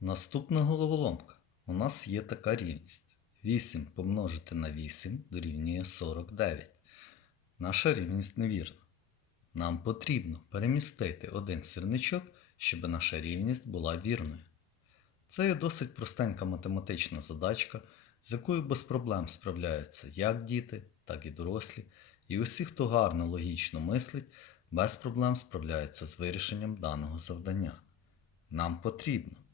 Наступна головоломка. У нас є така рівність. 8 помножити на 8 дорівнює 49. Наша рівність невірна. Нам потрібно перемістити один сірничок, щоб наша рівність була вірною. Це є досить простенька математична задачка, з якою без проблем справляються як діти, так і дорослі, і усі, хто гарно логічно мислить, без проблем справляються з вирішенням даного завдання. Нам потрібно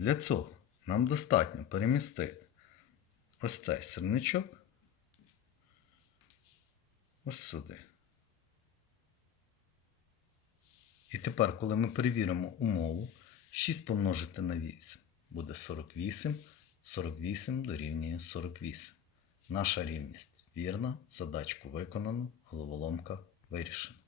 Для цього нам достатньо перемістити ось цей сірничок ось сюди. І тепер, коли ми перевіримо умову, 6 помножити на 8 буде 48, 48 дорівнює 48. Наша рівність вірна, задачку виконано, головоломка вирішена.